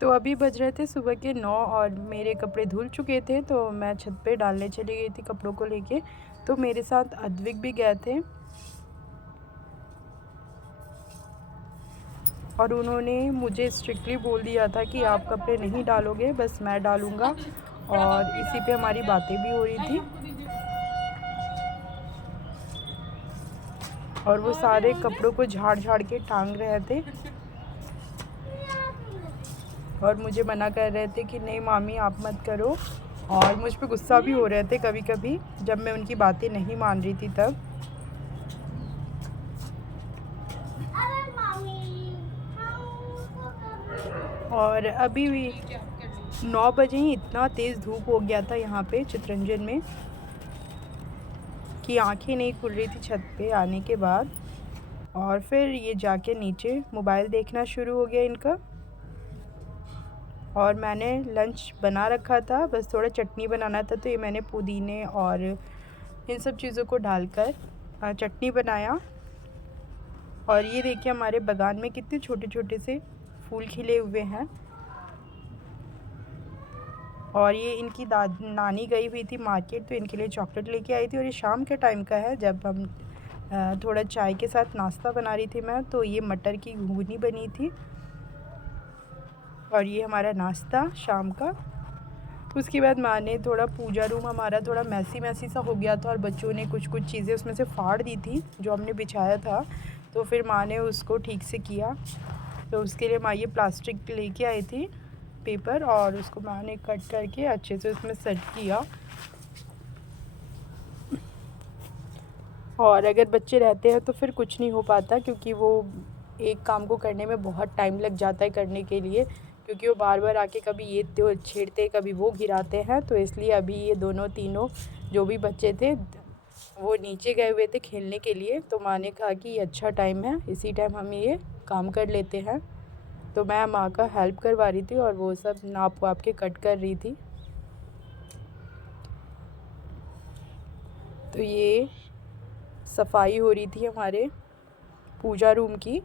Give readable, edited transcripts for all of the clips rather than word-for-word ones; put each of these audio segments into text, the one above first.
तो अभी बज रहे थे सुबह के 9 और मेरे कपड़े धुल चुके थे, तो मैं छत पे डालने चली गई थी कपड़ों को लेके। तो मेरे साथ अद्विक भी गए थे और उन्होंने मुझे स्ट्रिक्टली बोल दिया था कि आप कपड़े नहीं डालोगे, बस मैं डालूँगा। और इसी पे हमारी बातें भी हो रही थी और वो सारे कपड़ों को झाड़ झाड़ के टांग रहे थे और मुझे मना कर रहे थे कि नहीं मामी आप मत करो। और मुझ पे गुस्सा भी हो रहे थे कभी कभी जब मैं उनकी बातें नहीं मान रही थी तब। और अभी भी 9 बजे ही इतना तेज़ धूप हो गया था यहाँ पे चितरंजन में कि आंखें नहीं खुल रही थी छत पे आने के बाद। और फिर ये जाके नीचे मोबाइल देखना शुरू हो गया इनका। और मैंने लंच बना रखा था, बस थोड़ा चटनी बनाना था, तो ये मैंने पुदीने और इन सब चीज़ों को डालकर चटनी बनाया। और ये देखिए हमारे बागान में कितने छोटे छोटे से फूल खिले हुए हैं। और ये इनकी नानी गई हुई थी मार्केट, तो इनके लिए चॉकलेट लेके आई थी। और ये शाम के टाइम का है जब हम थोड़ा चाय के साथ नाश्ता बना रही थी मैं, तो ये मटर की घुगनी बनी थी और ये हमारा नाश्ता शाम का। उसके बाद माँ ने थोड़ा पूजा रूम हमारा थोड़ा मैसी सा हो गया था और बच्चों ने कुछ चीज़ें उसमें से फाड़ दी थी जो हमने बिछाया था, तो फिर माँ ने उसको ठीक से किया। तो उसके लिए माँ ये प्लास्टिक लेके आई थी पेपर और उसको माँ ने कट करके अच्छे से उसमें सेट किया। और अगर बच्चे रहते हैं तो फिर कुछ नहीं हो पाता, क्योंकि वो एक काम को करने में बहुत टाइम लग जाता है करने के लिए, क्योंकि वो बार बार आके कभी ये तो छेड़ते कभी वो गिराते हैं। तो इसलिए अभी ये दोनों तीनों जो भी बच्चे थे वो नीचे गए हुए थे खेलने के लिए। तो माँ ने कहा कि ये अच्छा टाइम है, इसी टाइम हम ये काम कर लेते हैं। तो मैं माँ का हेल्प करवा रही थी और वो सब नाप वाप के कट कर रही थी। तो ये सफाई हो रही थी हमारे पूजा रूम की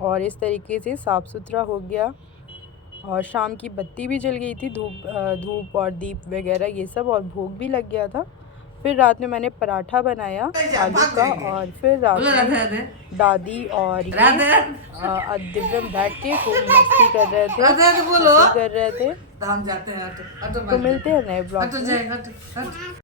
और इस तरीके से साफ़ सुथरा हो गया। और शाम की बत्ती भी जल गई थी, धूप और दीप वगैरह ये सब, और भोग भी लग गया था। फिर रात में मैंने पराठा बनाया आलू का। और फिर रात में दादी और ये दिव्यम बैठ के खूब मस्ती कर रहे थे, तो मिलते हैं नए ब्लॉग में।